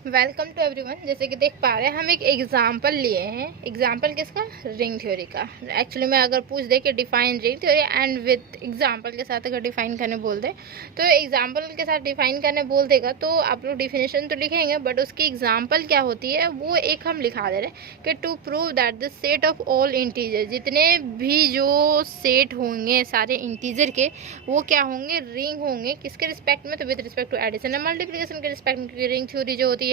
Welcome to everyone. जैसे कि देख पा रहे हैं हम एक एग्जाम्पल लिए हैं। एग्जाम्पल किसका? रिंग थ्योरी का। एक्चुअली में अगर पूछ दे कि define ring theory and with example के साथ अगर डिफाइन करने बोल दे तो एग्जाम्पल के साथ डिफाइन करने बोल देगा तो आप लोग डिफिनेशन तो लिखेंगे, बट उसकी एग्जाम्पल क्या होती है वो एक हम लिखा दे रहे हैं कि to prove that the set of all integer, जितने भी जो सेट होंगे सारे इंटीजर के वो क्या होंगे? रिंग होंगे। किसके रिस्पेक्ट में? तो with respect to addition and multiplication के रिस्पेक्ट में। रिंग थ्योरी जो होती है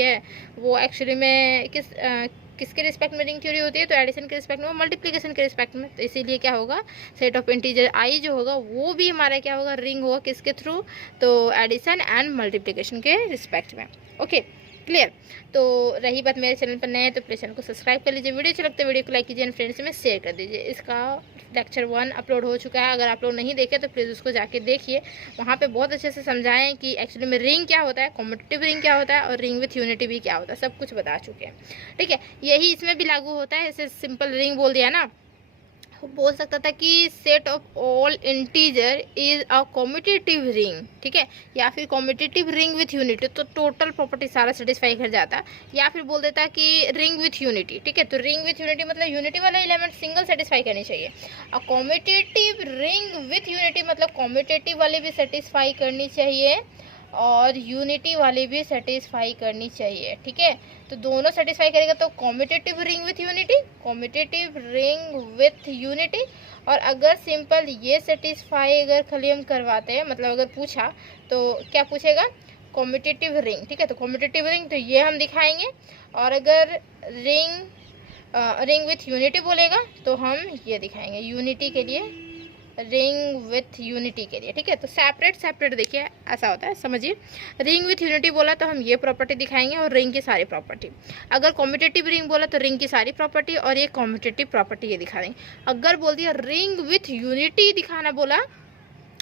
वो एक्चुअली में किसके रिस्पेक्ट में रिंग थ्योरी होती है? तो एडिशन के रिस्पेक्ट में, मल्टीप्लिकेशन के रिस्पेक्ट में। तो इसीलिए क्या होगा? सेट ऑफ इंटीजर आई जो होगा वो भी हमारा क्या होगा? रिंग होगा। किसके थ्रू? तो एडिशन एंड मल्टीप्लिकेशन के रिस्पेक्ट में। Okay, clear. तो रही बात मेरे चैनल पर नए हैं तो प्लीज चैनल को सब्सक्राइब कर लीजिए, वीडियो अच्छे लगते वीडियो को लाइक कीजिए एंड फ्रेंड्स में शेयर कर दीजिए। इसका लेक्चर 1 अपलोड हो चुका है, अगर आप लोग नहीं देखे तो प्लीज़ उसको जाके देखिए। वहाँ पे बहुत अच्छे से समझाएं कि एक्चुअली में रिंग क्या होता है, कॉम्पिटिटिव रिंग क्या होता है और रिंग विथ यूनिटी भी क्या होता है, सब कुछ बता चुके हैं। ठीक है, यही इसमें भी लागू होता है। इसे सिंपल रिंग बोल दिया ना, बोल सकता था कि set of all integer is a competitive ring, ठीक है, या फिर कॉम्पिटिटिव रिंग विथ यूनिटी, तो टोटल प्रॉपर्टी सारा सेटिस्फाई कर जाता। या फिर बोल देता कि रिंग विथ यूनिटी, ठीक है, तो रिंग विथ यूनिटी मतलब यूनिटी वाला एलिमेंट सिंगल सेटिस्फाई करनी चाहिए। और कॉम्पिटिटिव रिंग विथ यूनिटी मतलब कॉम्पिटिटिव वाली भी सेटिस्फाई करनी चाहिए और यूनिटी वाली भी सेटिस्फाई करनी चाहिए। ठीक है, तो दोनों सेटिस्फाई करेगा तो competitive ring with unity, competitive ring with unity. और अगर सिंपल ये सेटिस्फाई अगर खाली हम करवाते हैं, मतलब अगर पूछा तो क्या पूछेगा? कॉम्पिटिटिव रिंग, ठीक है, तो कॉम्पिटिटिव रिंग तो ये हम दिखाएंगे। और अगर रिंग विथ यूनिटी बोलेगा तो हम ये दिखाएंगे, यूनिटी के लिए, रिंग विथ यूनिटी के लिए। ठीक है, तो सेपरेट देखिए ऐसा होता है, समझिए। रिंग विथ यूनिटी बोला तो हम ये प्रॉपर्टी दिखाएंगे और रिंग की सारी प्रॉपर्टी। अगर कॉम्पिटिटिव रिंग बोला तो रिंग की सारी प्रॉपर्टी और ये कॉम्पिटिटिव प्रॉपर्टी ये दिखा देंगे। अगर बोल दिया रिंग विथ यूनिटी दिखाना बोला,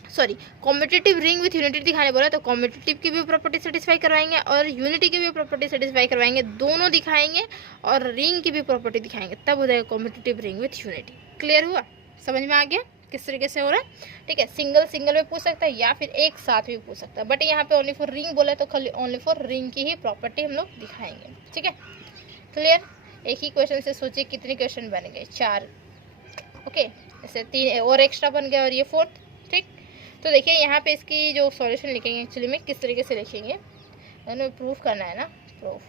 sorry, competitive ring with unity दिखाने बोला तो कॉम्पिटिटिव की भी प्रॉपर्टी सेटिस्फाई करवाएंगे और यूनिटी की भी प्रॉपर्टी सेटिस्फाई करवाएंगे, दोनों दिखाएंगे और रिंग की भी प्रॉपर्टी दिखाएंगे, तब हो जाएगा competitive ring with unity. Clear हुआ? समझ में आ गया किस तरीके से हो रहा है? ठीक है, सिंगल में पूछ सकता है या फिर एक साथ भी पूछ सकता है, बट यहाँ पे ओनली फॉर रिंग बोला तो खाली ओनली फॉर रिंग की ही प्रॉपर्टी हम लोग दिखाएंगे। ठीक है, क्लियर। एक ही क्वेश्चन से सोचिए कितने क्वेश्चन बन गए? 4। ओके, ऐसे 3 और एक्स्ट्रा बन गया और ये 4th। ठीक, तो देखिए यहाँ पे इसकी जो सॉल्यूशन लिखेंगे एक्चुअली में किस तरीके से लिखेंगे, प्रूफ करना है ना, प्रूफ।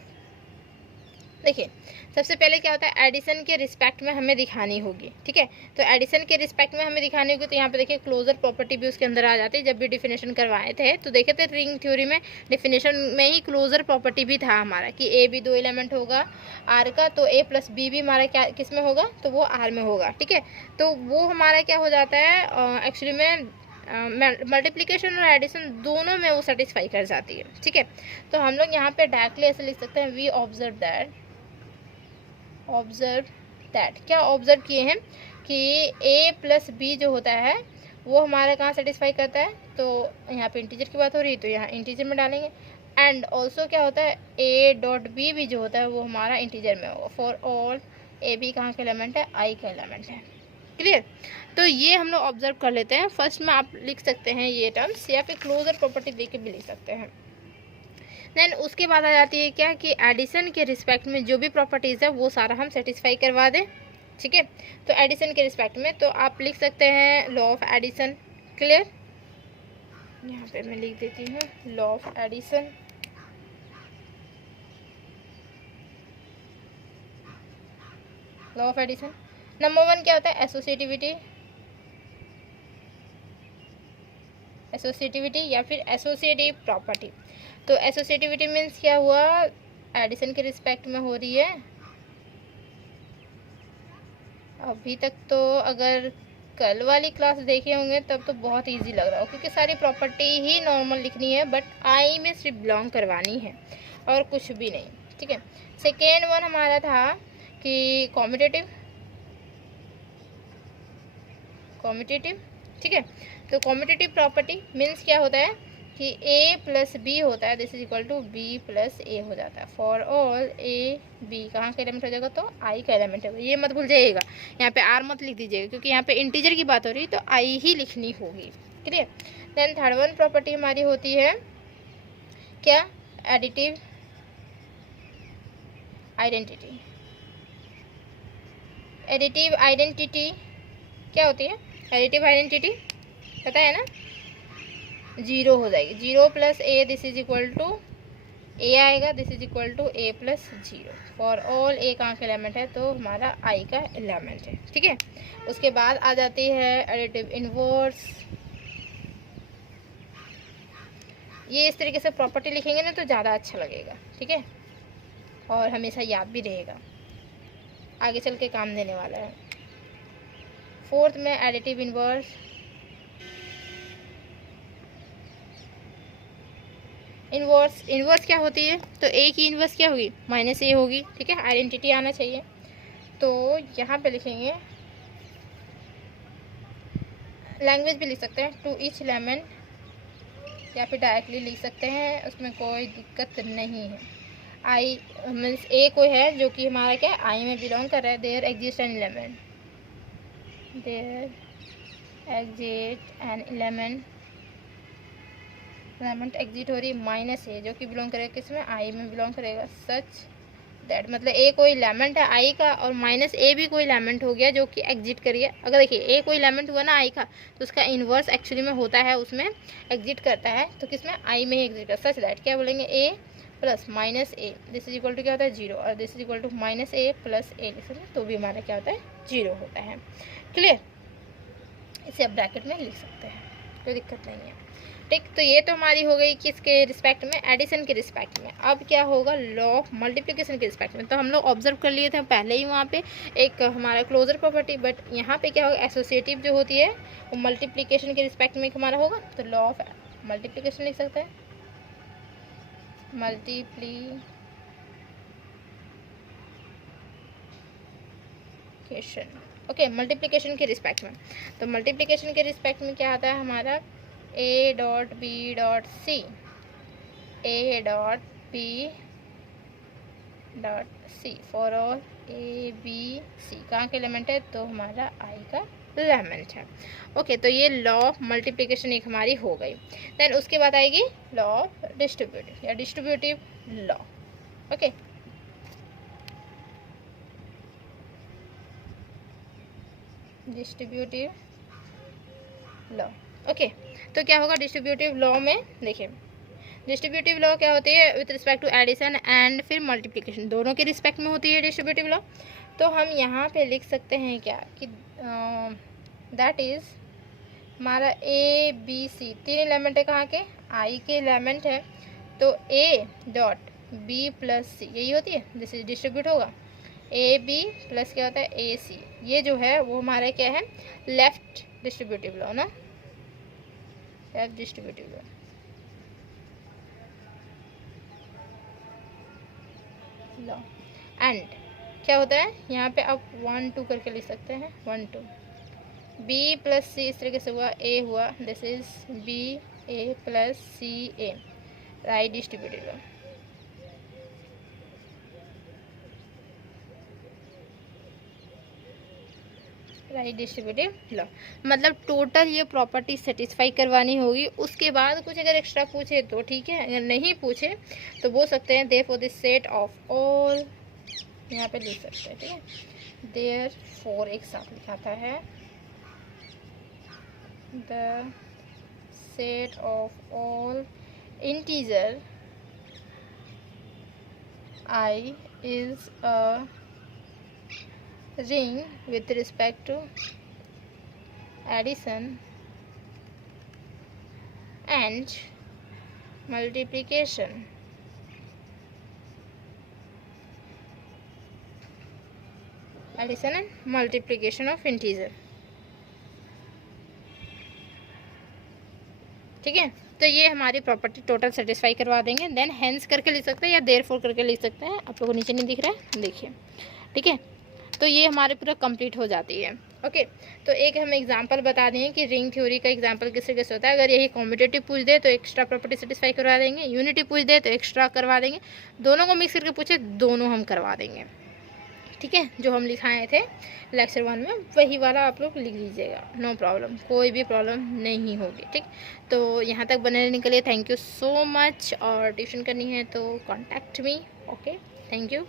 देखिए सबसे पहले क्या होता है, एडिशन के रिस्पेक्ट में हमें दिखानी होगी। ठीक है, तो एडिशन के रिस्पेक्ट में हमें दिखानी होगी, तो यहाँ पे देखिए क्लोजर प्रॉपर्टी भी उसके अंदर आ जाती है। जब भी डिफिनेशन करवाए थे तो देखे थे रिंग थ्योरी में डिफिनेशन में ही क्लोजर प्रॉपर्टी भी था हमारा कि ए भी 2 एलिमेंट होगा आर का, तो ए प्लस बी भी हमारा क्या किस में होगा? तो वो आर में होगा। ठीक है, तो वो हमारा क्या हो जाता है एक्चुअली में मल्टीप्लिकेशन और एडिशन दोनों में वो सेटिस्फाई कर जाती है। ठीक है, तो हम लोग यहाँ पे डायरेक्टली ऐसे लिख सकते हैं, वी ऑब्जर्व दैट क्या ऑब्जर्व किए हैं कि a प्लस बी जो होता है वो हमारा कहाँ सेटिस्फाई करता है? तो यहाँ पे इंटीजर की बात हो रही है तो यहाँ इंटीजर में डालेंगे। एंड ऑल्सो क्या होता है, a डॉट बी भी जो होता है वो हमारा इंटीजर में होगा। फॉर ऑल ए बी कहाँ का एलिमेंट है? आई का एलिमेंट है। क्लियर, तो ये हम लोग ऑब्जर्व कर लेते हैं। फर्स्ट में आप लिख सकते हैं ये टर्म्स या फिर क्लोजर प्रॉपर्टी दे के भी लिख सकते हैं। देन उसके बाद आ जाती है क्या कि एडिशन के रिस्पेक्ट में जो भी प्रॉपर्टीज़ है वो सारा हम सेटिस्फाई करवा दें। ठीक है, तो एडिशन के रिस्पेक्ट में तो आप लिख सकते हैं लॉ ऑफ एडिशन। क्लियर, यहाँ पे मैं लिख देती हूँ law of addition. Law of addition number 1 क्या होता है? एसोसिएटिविटी या फिर एसोसिएटिव प्रॉपर्टी। तो एसोसिएटिविटी मीन्स क्या हुआ? एडिशन के रिस्पेक्ट में हो रही है। अभी तक तो अगर कल वाली क्लास देखे होंगे तब तो बहुत इजी लग रहा हो क्योंकि सारी प्रॉपर्टी ही नॉर्मल लिखनी है, बट आई में सिर्फ बिलोंग करवानी है और कुछ भी नहीं। ठीक है, सेकेंड वन हमारा था कि कॉम्पिटिटिव। ठीक है, तो कॉम्पिटिटिव प्रॉपर्टी मीन्स क्या होता है कि a प्लस बी होता है, this is equal to B plus A हो जाता है। फॉर ऑल ए बी कहाँ का एलिमेंट हो जाएगा? तो आई का एलिमेंट होगा। ये मत भूल जाइएगा, यहाँ पे आर मत लिख दीजिएगा क्योंकि यहाँ पे इंटीजर की बात हो रही है तो आई ही लिखनी होगी। Clear, then third one property हमारी होती है क्या? Additive identity. एडिटिव आइडेंटिटी क्या होती है? एडिटिव आइडेंटिटी पता है ना, 0 हो जाएगी। 0 plus A this is equal to A आएगा, this is equal to A plus 0 for all A कहाँ का एलिमेंट है? तो हमारा आई का एलिमेंट है। ठीक है, उसके बाद आ जाती है एडिटिव इनवर्स। ये इस तरीके से प्रॉपर्टी लिखेंगे ना तो ज़्यादा अच्छा लगेगा। ठीक है, और हमेशा याद भी रहेगा, आगे चल के काम देने वाला है। फोर्थ में एडिटिव इनवर्स। इनवर्स क्या होती है? तो ए की इनवर्स क्या होगी? माइनस ए होगी। ठीक है, आइडेंटिटी आना चाहिए। तो यहाँ पे लिखेंगे, लैंग्वेज भी लिख सकते हैं, टू ईच एलिमेंट, या फिर डायरेक्टली लिख सकते हैं, उसमें कोई दिक्कत नहीं है। आई मीन्स ए कोई है जो कि हमारा क्या है, आई में बिलोंग कर रहा है। There exist an element, there exist an element exit हो रही माइनस ए, जो कि बिलोंग करेगा किस में? आई में बिलोंग करेगा। सच दैट मतलब ए कोई एलिमेंट है आई का, और माइनस ए भी कोई एलिमेंट हो गया जो कि एग्जिट करिए। अगर देखिए ए कोई एलिमेंट हुआ ना आई का, तो उसका इन्वर्स एक्चुअली में होता है, उसमें एग्जिट करता है। तो किस में? आई में ही एग्जिट करता है। सच दैट क्या बोलेंगे? A plus minus A, this is equal to क्या होता है? 0, और this is equal to minus A plus A लिख सकते हैं, तो भी हमारा क्या होता है? 0 होता है। क्लियर? इसे आप ब्रैकेट में लिख सकते हैं, कोई दिक्कत नहीं है। ठीक, तो ये तो हमारी हो गई किसके रिस्पेक्ट में? एडिशन के रिस्पेक्ट में। अब क्या होगा? लॉ ऑफ मल्टीप्लिकेशन के रिस्पेक्ट में। तो हम लोग ऑब्जर्व कर लिए थे पहले ही वहाँ पे एक हमारा क्लोजर प्रॉपर्टी, बट यहाँ पे क्या होगा? एसोसिएटिव जो होती है वो मल्टीप्लिकेशन के रिस्पेक्ट में हमारा होगा। तो लॉ ऑफ मल्टीप्लिकेशन लिख सकते हैं, मल्टीप्लिकेशन। ओके, मल्टीप्लिकेशन के रिस्पेक्ट में। तो मल्टीप्लिकेशन के रिस्पेक्ट में क्या आता है हमारा? A dot B dot C, A dot B dot C for all A B C कहाँ के एलिमेंट है? तो हमारा आई का एलिमेंट है। ओके, तो ये लॉ ऑफ मल्टीप्लिकेशन एक हमारी हो गई। देन उसके बाद आएगी लॉ ऑफ डिस्ट्रीब्यूटिव या distributive law. Okay, distributive law. Okay, तो क्या होगा डिस्ट्रीब्यूटिव लॉ में? देखिए, डिस्ट्रीब्यूटिव लॉ क्या होती है? With respect to addition and फिर मल्टीप्लिकेशन, दोनों के रिस्पेक्ट में होती है डिस्ट्रीब्यूटिव लॉ। तो हम यहाँ पे लिख सकते हैं क्या कि दैट इज हमारा ए बी सी 3 एलिमेंट है कहाँ के? आई के एलिमेंट है। तो ए डॉट बी प्लस सी यही होती है, दिस इज डिस्ट्रीब्यूट होगा। ए बी प्लस क्या होता है? ए सी, ये जो है वो हमारा क्या है? लेफ्ट डिस्ट्रीब्यूटिव लॉ ना, left distributive law. Law and क्या होता है यहाँ पे? आप 1 2 करके लिख सकते हैं, 1 2 बी प्लस सी इस तरीके से हुआ, ए हुआ, this is B A plus C A, right distributive law. Right distributive law मतलब टोटल ये प्रॉपर्टी सेटिस्फाई करवानी होगी। उसके बाद कुछ अगर एक्स्ट्रा पूछे तो ठीक है, अगर नहीं पूछे तो बोल सकते हैं therefore this set of all, यहाँ पे लिख सकते हैं। ठीक है, देयरफॉर एक साथ लिखाता है, the set of all integer I is a ring with respect to addition and multiplication. Addition and multiplication of integer. ठीक है, तो ये हमारी प्रॉपर्टी टोटल सेटिस्फाई करवा देंगे। देन हेंस करके लिख सकते हैं या देयरफॉर करके लिख सकते हैं। आप लोगों को नीचे नहीं दिख रहा है, देखिए। ठीक है, तो ये हमारे पूरा कंप्लीट हो जाती है। ओके, तो एक हम एग्जांपल बता दें कि रिंग थ्योरी का एग्जांपल किस तरीके से होता है। अगर यही कॉम्पिटेटिव पूछ दे तो एक्स्ट्रा प्रॉपर्टी सेटिस्फाई करवा देंगे, यूनिटी पूछ दे तो एक्स्ट्रा करवा देंगे, दोनों को मिक्स करके पूछे दोनों हम करवा देंगे। ठीक है, जो हम लिखाए थे लेक्चर 1 में वही वाला आप लोग लिख लीजिएगा, नो प्रॉब्लम, कोई भी प्रॉब्लम नहीं होगी। ठीक, तो यहाँ तक बने रहने के लिए थैंक यू सो मच। और ट्यूशन करनी है तो contact me. Okay, thank you.